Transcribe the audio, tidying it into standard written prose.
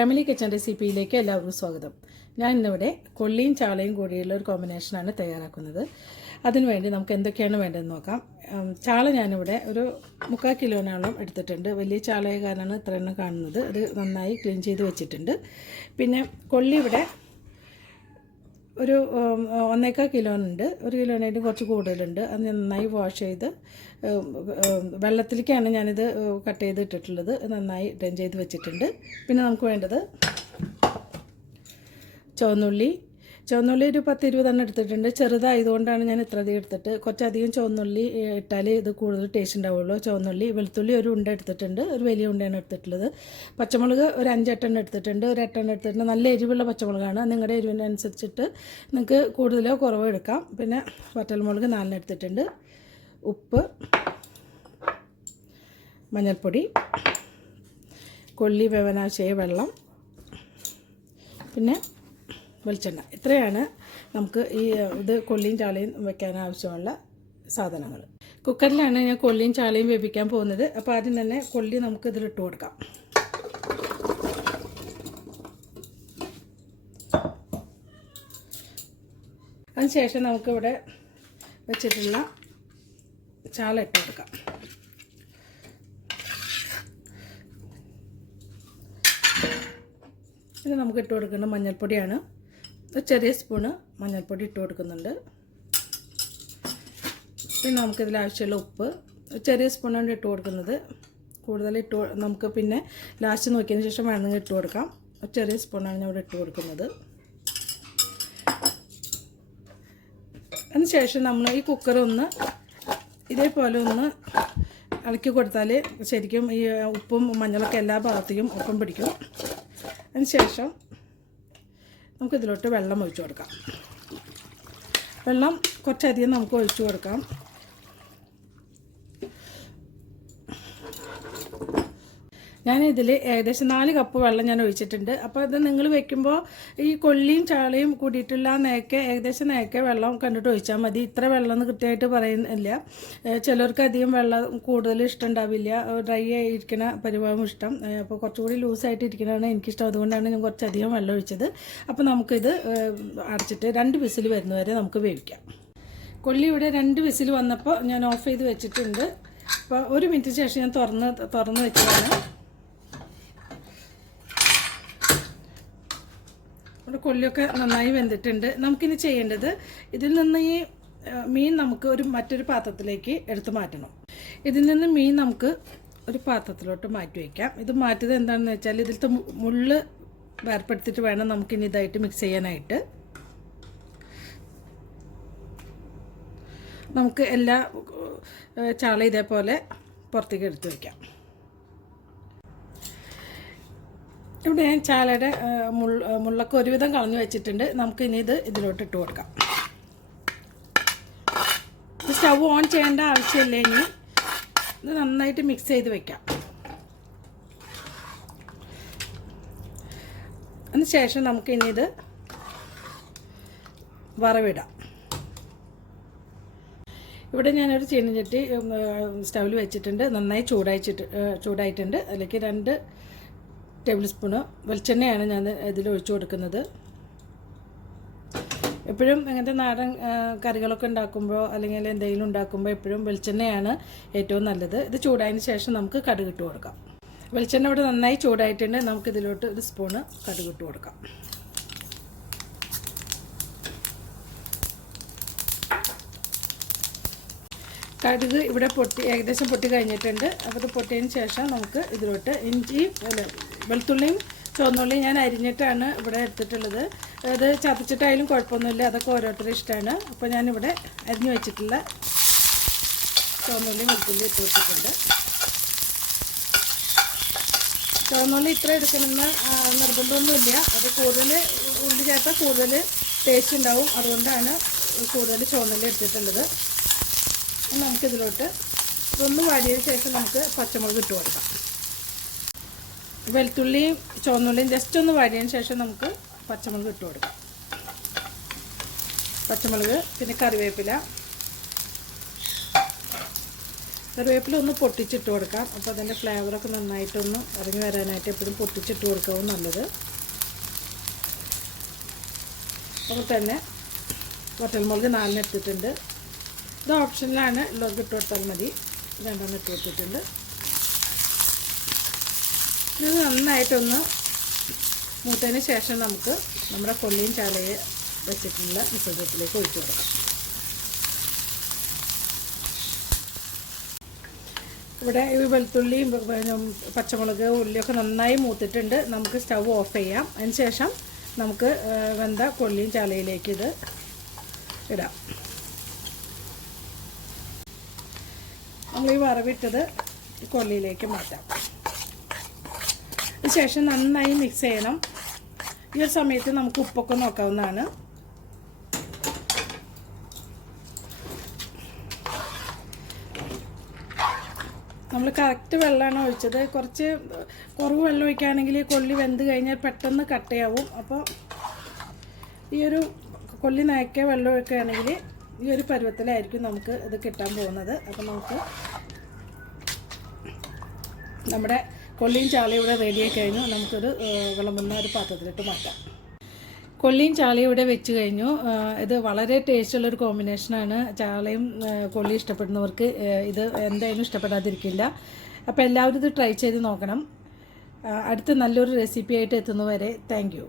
Family kitchen റെസിപ്പിയിലേക്ക് എല്ലാവർക്കും സ്വാഗതം. ഞാൻ ഇന്നിവിടെ കൊള്ളിയും ചാളയും കൂടിയുള്ള ഒരു കോമ്പിനേഷനാണ് തയ്യാറാക്കുന്നത്. അതിനുവേണ്ടി നമുക്ക് എന്തൊക്കെയാണ് വേണ്ടതെന്ന് നോക്കാം. ചാള ഞാനിവിടെ ഒരു 3/4 കിലോനോളം എടുത്തിട്ടുണ്ട്. വലിയ ചാളയെ കാരണമാണ് ഇത്ര എണ്ണം കാണുന്നത്. അത് നന്നായി ക്ലീൻ ചെയ്ത് വെച്ചിട്ടുണ്ട്. പിന്നെ കൊള്ളി ഇവിടെ ഒരു 1.25 കിലോനുണ്ട്. 1 കിലോനായിട്ട് കുറച്ച് കൂടുതലുണ്ട്. അത് നന്നായി വാഷ് ചെയ്ത് വെള്ളത്തിലേക്കാണ് ഞാനിത് കട്ട് ചെയ്ത് ഇട്ടിട്ടുള്ളത്. നന്നായി ഡ്രെയിൻ ചെയ്ത് വെച്ചിട്ടുണ്ട്. പിന്നെ നമുക്ക് വേണ്ടത് ചുവന്നുള്ളി ഒരു 10-20 എണ്ണം എടുത്തിട്ടുണ്ട്. ചെറുതായതുകൊണ്ടാണ് ഞാൻ ഇത്ര അധികം എടുത്തിട്ട്. കുറച്ചധികം ചുവന്നുള്ളി ഇട്ടാൽ ഇത് കൂടുതൽ ടേസ്റ്റ് ഉണ്ടാവുള്ളൂ. ചുവന്നുള്ളി, വെളുത്തുള്ളി ഒരു ഉണ്ട എടുത്തിട്ടുണ്ട്. ഒരു വലിയ ഉണ്ടയാണ് എടുത്തിട്ടുള്ളത്. പച്ചമുളക് ഒരു 5-8 എണ്ണം എടുത്തിട്ടുണ്ട്. ഒരു 8 എണ്ണം എടുത്തിട്ടുണ്ട്. നല്ല എരിവുള്ള പച്ചമുളകാണ്. നിങ്ങളുടെ എരിവിനനുസരിച്ചിട്ട് നിങ്ങൾക്ക് കൂടുതലോ കുറവോ എടുക്കാം. പിന്നെ വറ്റൽമുളക് 4 എടുത്തിട്ടുണ്ട്. ഉപ്പ്, മഞ്ഞൾപ്പൊടി, കൊള്ളി വേവാനാവശ്യമായ വെള്ളം, പിന്നെ വെളിച്ചെണ്ണ. ഇത്രയാണ് നമുക്ക് ഈ കൊള്ളിയും ചാളയും വെക്കാൻ ആവശ്യമുള്ള സാധനങ്ങൾ. കുക്കറിലാണ് ഞാൻ കൊള്ളിയും ചാളയും വേവിക്കാൻ പോകുന്നത്. അപ്പോൾ ആദ്യം തന്നെ കൊള്ളി നമുക്ക് ഇതിലിട്ട് കൊടുക്കാം. അതിനുശേഷം നമുക്കിവിടെ വെച്ചിട്ടുള്ള ചാള ഇട്ട് കൊടുക്കാം. പിന്നെ നമുക്ക് ഇട്ട് കൊടുക്കേണ്ട മഞ്ഞൾപ്പൊടിയാണ്. ഒരു ചെറിയ സ്പൂണ് മഞ്ഞൾപ്പൊടി ഇട്ട് കൊടുക്കുന്നുണ്ട്. പിന്നെ നമുക്കിതിൽ ആവശ്യമുള്ള ഉപ്പ് ചെറിയ സ്പൂണാണ് ഇട്ട് കൊടുക്കുന്നത്. കൂടുതൽ നമുക്ക് പിന്നെ ലാസ്റ്റ് നോക്കിയതിന് ശേഷം വേണമെങ്കിൽ ഇട്ട് കൊടുക്കാം. ഒരു ചെറിയ സ്പൂണാണ് ഞാൻ ഇവിടെ ഇട്ട് കൊടുക്കുന്നത്. അതിനുശേഷം നമ്മൾ ഈ കുക്കർ ഒന്ന് ഇതേപോലെ ഒന്ന് ഇളക്കി കൊടുത്താൽ ശരിക്കും ഈ ഉപ്പും മഞ്ഞളൊക്കെ എല്ലാ ഭാഗത്തേക്കും ഒപ്പം പിടിക്കും. അതിനുശേഷം നമുക്കിതിലോട്ട് വെള്ളം ഒഴിച്ചു കൊടുക്കാം. വെള്ളം കുറച്ചധികം നമുക്ക് ഒഴിച്ചു കൊടുക്കാം. ഞാനിതിൽ ഏകദേശം 4 കപ്പ് വെള്ളം ഞാൻ ഒഴിച്ചിട്ടുണ്ട്. അപ്പോൾ ഇത് നിങ്ങൾ വെക്കുമ്പോൾ ഈ കൊള്ളിയും ചാളയും കൂടിയിട്ടുള്ള ഏകദേശം വെള്ളം കണ്ടിട്ട് ഒഴിച്ചാൽ മതി. ഇത്ര വെള്ളം എന്ന് കൃത്യമായിട്ട് പറയുന്നില്ല. ചിലർക്ക് അധികം വെള്ളം കൂടുതൽ ഇഷ്ടം ഉണ്ടാവില്ല. ഡ്രൈ ആയിരിക്കണ പരിഭാവം ഇഷ്ടം. അപ്പോൾ കുറച്ചുകൂടി ലൂസായിട്ട് ഇരിക്കണതാണ് എനിക്കിഷ്ടം. അതുകൊണ്ടാണ് ഞാൻ കുറച്ചധികം വെള്ളം ഒഴിച്ചത്. അപ്പോൾ നമുക്കിത് അടച്ചിട്ട് 2 വിസിൽ വരുന്നവരെ നമുക്ക് വേവിക്കാം. കൊള്ളി ഇവിടെ 2 വിസിൽ വന്നപ്പോൾ ഞാൻ ഓഫ് ചെയ്ത് വെച്ചിട്ടുണ്ട്. അപ്പോൾ 1 മിനിറ്റ് ശേഷം ഞാൻ തുറന്ന് വെച്ചതാണ്. കൊള്ളിയൊക്കെ നന്നായി വെന്തിട്ടുണ്ട്. നമുക്കിനി ചെയ്യേണ്ടത് ഇതിൽ നിന്ന് ഈ മീൻ നമുക്ക് മറ്റൊരു പാത്രത്തിലേക്ക് എടുത്ത് മാറ്റണം. ഇതിൽ നിന്ന് മീൻ നമുക്ക് ഒരു പാത്രത്തിലോട്ട് മാറ്റി വയ്ക്കാം. ഇത് മാറ്റിയത് എന്താണെന്ന് വെച്ചാൽ ഇതിലത്തെ മുള്ള് വേർപ്പെടുത്തിയിട്ട് വേണം നമുക്കിനി ഇതായിട്ട് മിക്സ് ചെയ്യാനായിട്ട്. നമുക്ക് എല്ലാ ചാള ഇതേപോലെ പുറത്തേക്ക് എടുത്ത് വയ്ക്കാം. ഇവിടെ ഞാൻ ചാളയുടെ മുള്ളൊക്കെ ഒരുവിധം കളഞ്ഞു വെച്ചിട്ടുണ്ട്. നമുക്കിനി ഇതിലോട്ട് ഇട്ട് കൊടുക്കാം. സ്റ്റവ് ഓൺ ചെയ്യേണ്ട ആവശ്യമില്ല. ഇനി ഇത് നന്നായിട്ട് മിക്സ് ചെയ്ത് വെക്കാം. അതിനുശേഷം നമുക്കിനി ഇത് വറവിടാം. ഇവിടെ ഞാനൊരു ചീനച്ചട്ടി സ്റ്റവിൽ വെച്ചിട്ടുണ്ട്. നന്നായി ചൂടായിട്ടുണ്ട്. അതിലേക്ക് 2 ടേബിൾ സ്പൂണ് വെളിച്ചെണ്ണയാണ് ഞാൻ ഇതിൽ ഒഴിച്ചു കൊടുക്കുന്നത്. എപ്പോഴും ഇങ്ങനത്തെ നാടൻ കറികളൊക്കെ ഉണ്ടാക്കുമ്പോൾ അല്ലെങ്കിൽ എന്തെങ്കിലും ഉണ്ടാക്കുമ്പോൾ എപ്പോഴും വെളിച്ചെണ്ണയാണ് ഏറ്റവും നല്ലത്. ഇത് ചൂടായതിന് ശേഷം നമുക്ക് കടുക് ഇട്ട് കൊടുക്കാം. വെളിച്ചെണ്ണ ഇവിടെ നന്നായി ചൂടായിട്ടുണ്ട്. നമുക്കിതിലോട്ട് 1 സ്പൂണ് കടുക് ഇട്ട് കൊടുക്കാം. കടുക് ഇവിടെ ഏകദേശം പൊട്ടി കഴിഞ്ഞിട്ടുണ്ട്. അപ്പോൾ ഇത് പൊട്ടിയതിന് ശേഷം നമുക്ക് ഇതിലോട്ട് വെളുത്തുള്ളിയും ചുവന്നുള്ളിയും ഞാൻ അരിഞ്ഞിട്ടാണ് ഇവിടെ എടുത്തിട്ടുള്ളത്. അത് ചതച്ചിട്ടായാലും കുഴപ്പമൊന്നുമില്ല. അതൊക്കെ ഓരോരുത്തരുടെ ഇഷ്ടമാണ്. അപ്പോൾ ഞാനിവിടെ അരിഞ്ഞു വെച്ചിട്ടുള്ള ചുവന്നുള്ളിയും വെളുത്തുള്ളിയും ഇട്ട് വെച്ചിട്ടുണ്ട്. ചുവന്നുള്ളി ഇത്ര എടുക്കണമെന്ന് നിർബന്ധമൊന്നുമില്ല. അത് കൂടുതൽ ഉള്ളി ചേർത്താൽ കൂടുതൽ ടേസ്റ്റ് ഉണ്ടാവും. അതുകൊണ്ടാണ് കൂടുതൽ ചുവന്നുള്ളി എടുത്തിട്ടുള്ളത്. നമുക്കിതിലോട്ട് ഇതൊന്ന് വാടിയതിന് ശേഷം നമുക്ക് പച്ചമുളക് ഇട്ട് കൊടുക്കാം. വെളുത്തുള്ളിയും ചുവന്നുള്ളിയും ജസ്റ്റ് ഒന്ന് വാടിയതിന് ശേഷം നമുക്ക് പച്ചമുളക് ഇട്ട് കൊടുക്കാം. പച്ചമുളക്, പിന്നെ കറിവേപ്പില, കറിവേപ്പില ഒന്ന് പൊട്ടിച്ചിട്ട് കൊടുക്കാം. അപ്പോൾ അതിൻ്റെ ഫ്ലേവറൊക്കെ നന്നായിട്ടൊന്ന് ഇറങ്ങി വരാനായിട്ട് എപ്പോഴും പൊട്ടിച്ചിട്ട് കൊടുക്കാവും നല്ലത്. അപ്പോൾ തന്നെ വറ്റൽമുളക് 4 ഇട്ടിട്ടുണ്ട്. ഇത് ഓപ്ഷനിലാണ്, ഉള്ളവർക്ക് ഇട്ട് കൊടുത്താൽ മതി. 2 ഇട്ട് കൊടുത്തിട്ടുണ്ട്. ഇത് നന്നായിട്ടൊന്ന് മൂത്തതിന് ശേഷം നമുക്ക് നമ്മുടെ കൊള്ളിയും ചാലയും വെച്ചിട്ടുള്ള മിശ്രിതത്തിലേക്ക് ഒഴിച്ചു കൊടുക്കാം. ഇവിടെ ഈ വെളുത്തുള്ളിയും പച്ചമുളക് ഉള്ളിയൊക്കെ നന്നായി മൂത്തിട്ടുണ്ട്. നമുക്ക് സ്റ്റൗ ഓഫ് ചെയ്യാം. അതിന് ശേഷം നമുക്ക് വെന്ത കൊള്ളിയും ചാലയിലേക്ക് ഇത് ഇടാം. നമ്മൾ ഈ വറവിട്ടത് കൊള്ളിയിലേക്ക് മാറ്റാം. അതിന് ശേഷം നന്നായി മിക്സ് ചെയ്യണം. ഈ ഒരു സമയത്ത് നമുക്ക് ഉപ്പൊക്കെ നോക്കാവുന്നതാണ്. നമ്മൾ കറക്റ്റ് വെള്ളമാണ് ഒഴിച്ചത്. കുറച്ച് കുറവ് വെള്ളം ഒഴിക്കുകയാണെങ്കിൽ കൊള്ളി വെന്ത് കഴിഞ്ഞാൽ പെട്ടെന്ന് കട്ടയാവും. അപ്പോൾ ഈ ഒരു കൊള്ളി നനയ്ക്കുക വെള്ളം ഒഴിക്കുകയാണെങ്കിൽ ഈ ഒരു പരുവത്തിലായിരിക്കും നമുക്ക് ഇത് കിട്ടാൻ പോകുന്നത്. അപ്പോൾ നമുക്ക് നമ്മുടെ കൊള്ളിയും ചാളയും ഇവിടെ റെഡിയായി കഴിഞ്ഞു. നമുക്കൊരു വിളമ്പുന്ന ഒരു പാത്രത്തിലിട്ട് മാറ്റാം. കൊള്ളിയും ചാളയും ഇവിടെ വെച്ച് കഴിഞ്ഞു. ഇത് വളരെ ടേസ്റ്റുള്ളൊരു കോമ്പിനേഷനാണ്. ചാളയും കൊള്ളിയും ഇഷ്ടപ്പെടുന്നവർക്ക് ഇത് എന്തായാലും ഇഷ്ടപ്പെടാതിരിക്കില്ല. അപ്പോൾ എല്ലാവരും ഇത് ട്രൈ ചെയ്ത് നോക്കണം. അടുത്ത നല്ലൊരു റെസിപ്പി ആയിട്ട് എത്തുന്നവരെ താങ്ക് യു.